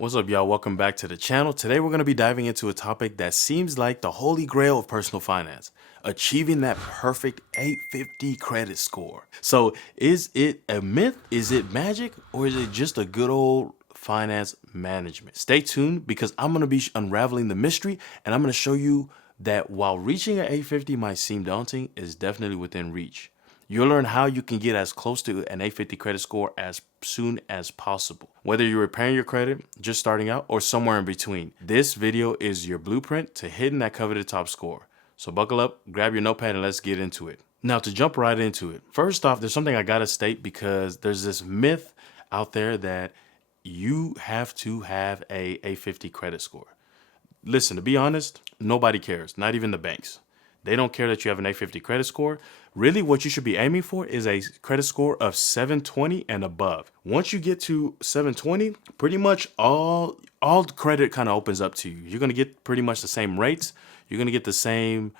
What's up, y'all? Welcome back to the channel. Today we're going to be diving into a topic that seems like the holy grail of personal finance, achieving that perfect 850 credit score. So is it a myth? Is it magic? Or is it just a good old finance management? Stay tuned because I'm going to be unraveling the mystery, and I'm going to show you that while reaching an 850 might seem daunting, it's definitely within reach. You'll learn how you can get as close to an 850 credit score as soon as possible. Whether you're repairing your credit, just starting out, or somewhere in between, this video is your blueprint to hitting that coveted top score. So buckle up, grab your notepad, and let's get into it. Now, to jump right into it, first off, there's something I gotta state because there's this myth out there that you have to have a 850 credit score. Listen, to be honest, nobody cares, not even the banks. They don't care that you have an 850 credit score. Really, what you should be aiming for is a credit score of 720 and above. Once you get to 720, pretty much all credit kind of opens up to you. You're going to get pretty much the same rates. You're going to get the same,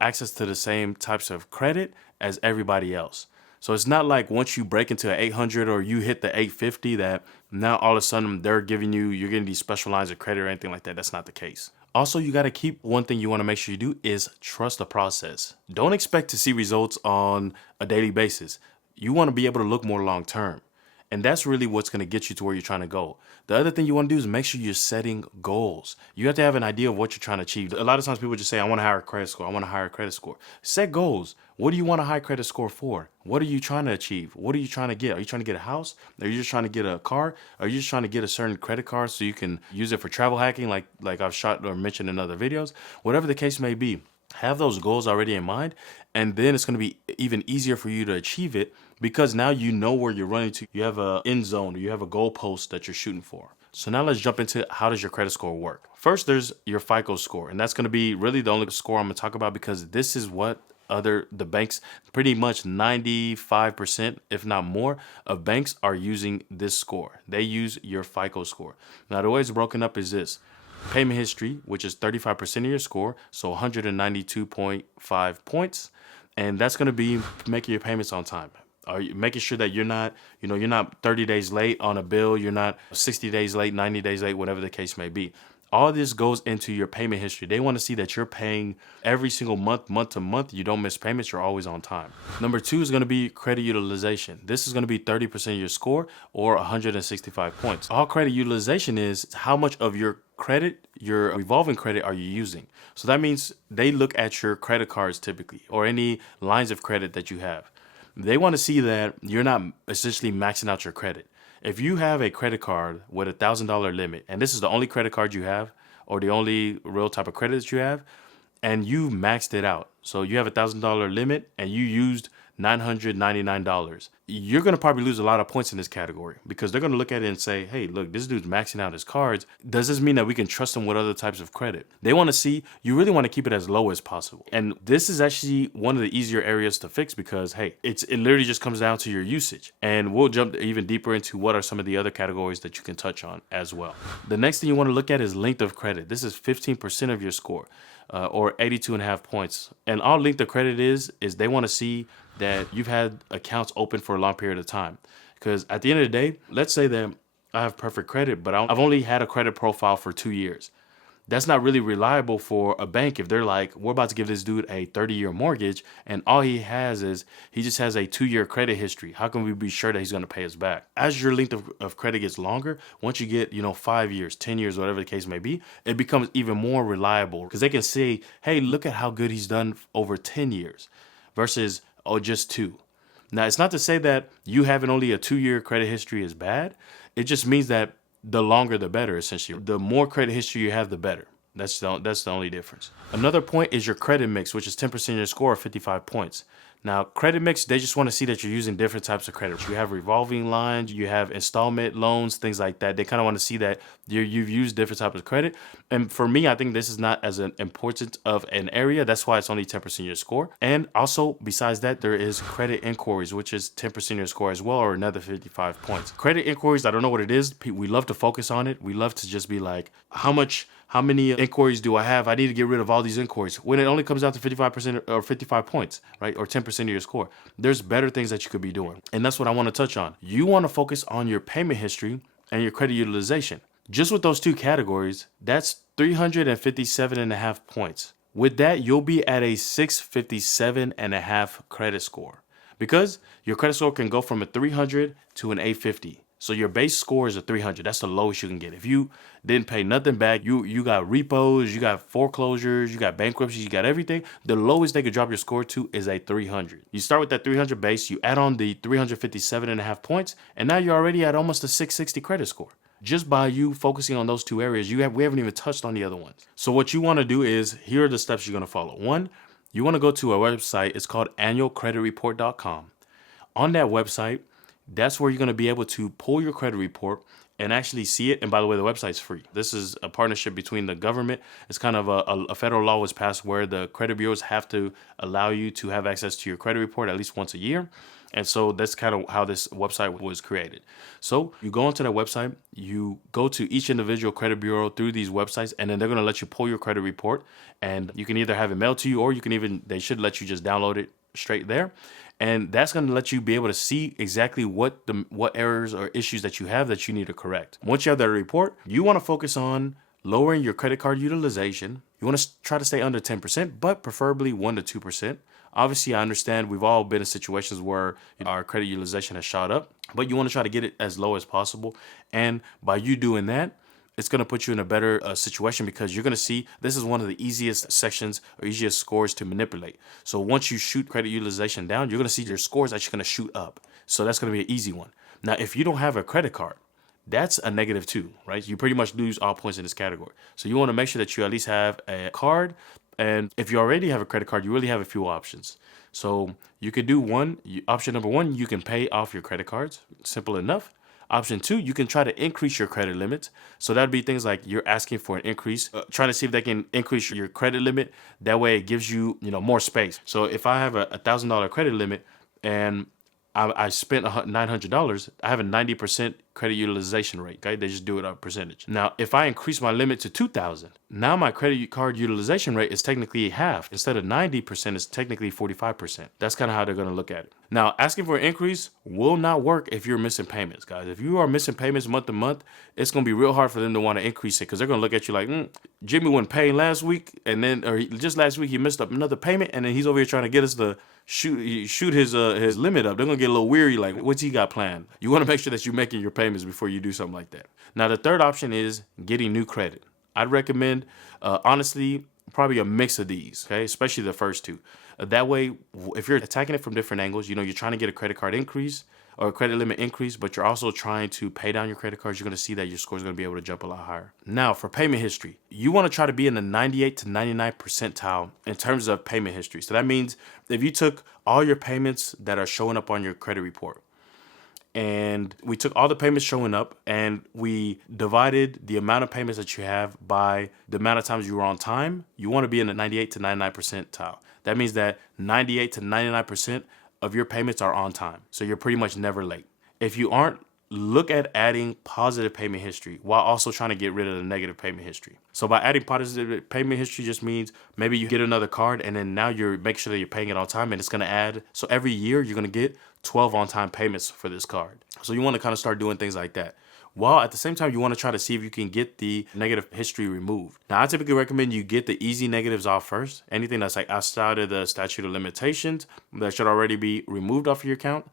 access to the same types of credit as everybody else. So it's not like once you break into an 800 or you hit the 850 that now all of a sudden you're getting these special lines of credit or anything like that. That's not the case. Also, you got to keep one thing you want to make sure you do is trust the process. Don't expect to see results on a daily basis. You want to be able to look more long term. And that's really what's going to get you to where you're trying to go. The other thing you want to do is make sure you're setting goals. You have to have an idea of what you're trying to achieve. A lot of times people just say, I want a higher credit score. I want a higher credit score. Set goals. What do you want a high credit score for? What are you trying to achieve? What are you trying to get? Are you trying to get a house? Are you just trying to get a car? Are you just trying to get a certain credit card so you can use it for travel hacking like I've shot or mentioned in other videos? Whatever the case may be. Have those goals already in mind, and then it's going to be even easier for you to achieve it because now you know where you're running to. You have an end zone, or you have a goal post that you're shooting for. So now let's jump into how does your credit score work. First, there's your FICO score, and that's going to be really the only score I'm going to talk about because this is what the banks, pretty much 95%, if not more, of banks are using this score. They use your FICO score. Now, the way it's broken up is this. Payment history, which is 35% of your score, so 192.5 points, and that's going to be making your payments on time. Are you making sure that you're not 30 days late on a bill, you're not 60 days late, 90 days late, whatever the case may be. All this goes into your payment history. They want to see that you're paying every single month, month to month. You don't miss payments. You're always on time. Number 2 is going to be credit utilization. This is going to be 30% of your score or 165 points. All credit utilization is how much of your credit, your revolving credit, are you using. So that means they look at your credit cards typically or any lines of credit that you have. They want to see that you're not essentially maxing out your credit. If you have a credit card with $1,000 limit, and this is the only credit card you have, or the only real type of credit that you have, and you maxed it out, so you have $1,000 limit and you used $999, you're going to probably lose a lot of points in this category because they're going to look at it and say, hey, look, this dude's maxing out his cards. Does this mean that we can trust him with other types of credit? They want to see, you really want to keep it as low as possible. And this is actually one of the easier areas to fix because, hey, it literally just comes down to your usage. And we'll jump even deeper into what are some of the other categories that you can touch on as well. The next thing you want to look at is length of credit. This is 15% of your score. Or 82.5 points. And all length of credit is they want to see that you've had accounts open for a long period of time. Because at the end of the day, let's say that I have perfect credit, but I've only had a credit profile for 2 years. That's not really reliable for a bank if they're like, we're about to give this dude a 30-year mortgage, and all he just has a 2-year credit history. How can we be sure that he's going to pay us back? As your length of credit gets longer, once you get, 5 years, 10 years, whatever the case may be, it becomes even more reliable because they can say, hey, look at how good he's done over 10 years versus, just 2. Now, it's not to say that you having only a 2-year credit history is bad. It just means that the longer the better, essentially. The more credit history you have, the better. That's the only difference. Another point is your credit mix, which is 10% of your score, 55 points. Now, credit mix, they just want to see that you're using different types of credit. You have revolving lines, you have installment loans, things like that. They kind of want to see that you've used different types of credit. And for me, I think this is not as important of an area. That's why it's only 10% of your score. And also, besides that, there is credit inquiries, which is 10% of your score as well, or another 55 points. Credit inquiries, I don't know what it is. We love to focus on it. We love to just be like, how many inquiries do I have? I need to get rid of all these inquiries. When it only comes down to 55% or 55 points, right? Or 10% of your score. There's better things that you could be doing. And that's what I want to touch on. You want to focus on your payment history and your credit utilization. Just with those two categories, that's 357.5 points. With that, you'll be at a 657.5 credit score because your credit score can go from a 300 to an 850. So your base score is a 300. That's the lowest you can get. If you didn't pay nothing back, you got repos, you got foreclosures, you got bankruptcies, you got everything. The lowest they could drop your score to is a 300. You start with that 300 base, you add on the 357.5 points, and now you're already at almost a 660 credit score. Just by you focusing on those two areas, we haven't even touched on the other ones. So what you want to do is, here are the steps you're going to follow. One, you want to go to a website. It's called annualcreditreport.com. On that website, that's where you're going to be able to pull your credit report and actually see it. And by the way, the website's free. This is a partnership between the government. It's kind of a federal law was passed where the credit bureaus have to allow you to have access to your credit report at least once a year. And so that's kind of how this website was created. So you go onto that website, you go to each individual credit bureau through these websites, and then they're going to let you pull your credit report. And you can either have it mailed to you, or they should let you just download it straight there. And that's going to let you be able to see exactly what errors or issues that you have that you need to correct. Once you have that report, you want to focus on lowering your credit card utilization. You want to try to stay under 10%, but preferably 1 to 2%. Obviously, I understand we've all been in situations where our credit utilization has shot up, but you want to try to get it as low as possible. And by you doing that, it's going to put you in a better situation because you're going to see this is one of the easiest sections or easiest scores to manipulate. So once you shoot credit utilization down, you're going to see your scores actually going to shoot up. So that's going to be an easy one. Now, if you don't have a credit card, that's a negative 2, right? You pretty much lose all points in this category. So you want to make sure that you at least have a card. And if you already have a credit card, you really have a few options. So you could do option number 1, you can pay off your credit cards. Simple enough. Option 2, you can try to increase your credit limits. So that'd be things like you're asking for an increase, trying to see if they can increase your credit limit. That way it gives you, more space. So if I have a $1,000 credit limit and I spent $900, I have a 90% credit utilization rate. Okay, they just do it on percentage. Now, if I increase my limit to $2,000, now my credit card utilization rate is technically half. Instead of 90%, it's technically 45%. That's kind of how they're going to look at it. Now, asking for an increase will not work if you're missing payments, guys. If you are missing payments month to month, it's going to be real hard for them to want to increase it because they're going to look at you like, Jimmy wasn't paying last week, just last week he missed up another payment, and then he's over here trying to get us to shoot his limit up. They're going to get a little weary, like, what's he got planned? You want to make sure that you're making your payments before you do something like that. Now, the third option is getting new credit. I'd recommend, honestly, probably a mix of these, okay, especially the first two. That way, if you're attacking it from different angles, you're trying to get a credit card increase or a credit limit increase, but you're also trying to pay down your credit cards, you're going to see that your score is going to be able to jump a lot higher. Now, for payment history, you want to try to be in the 98 to 99 percentile in terms of payment history. So that means if you took all your payments that are showing up on your credit report, and we took all the payments showing up and we divided the amount of payments that you have by the amount of times you were on time, you want to be in the 98 to 99 percentile. That means that 98 to 99% of your payments are on time. So you're pretty much never late. If you aren't, look at adding positive payment history while also trying to get rid of the negative payment history. So by adding positive payment history just means maybe you get another card and then now you're make sure that you're paying it on time, and it's going to add. So every year you're going to get 12 on-time payments for this card. So you want to kind of start doing things like that. While at the same time, you want to try to see if you can get the negative history removed. Now, I typically recommend you get the easy negatives off first. Anything that's like outside of the statute of limitations that should already be removed off of your account,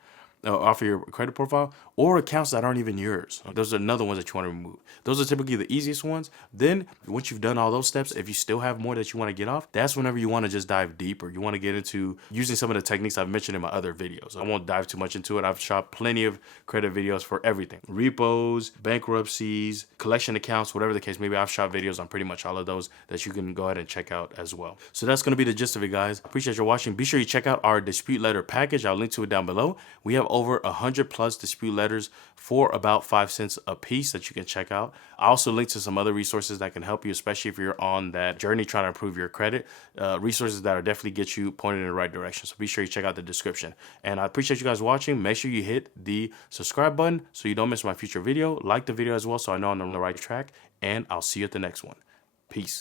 off of your credit profile, or accounts that aren't even yours. Those are another ones that you want to remove. Those are typically the easiest ones. Then once you've done all those steps, if you still have more that you want to get off, that's whenever you want to just dive deeper. You want to get into using some of the techniques I've mentioned in my other videos. I won't dive too much into it. I've shot plenty of credit videos for everything. Repos, bankruptcies, collection accounts, whatever the case may be. I've shot videos on pretty much all of those that you can go ahead and check out as well. So that's going to be the gist of it, guys. Appreciate you watching. Be sure you check out our dispute letter package. I'll link to it down below. We have over 100 plus dispute letters for about 5 cents a piece that you can check out. I also link to some other resources that can help you, especially if you're on that journey trying to improve your credit. Resources that will definitely get you pointed in the right direction. So be sure you check out the description. And I appreciate you guys watching. Make sure you hit the subscribe button so you don't miss my future video. Like the video as well so I know I'm on the right track. And I'll see you at the next one. Peace.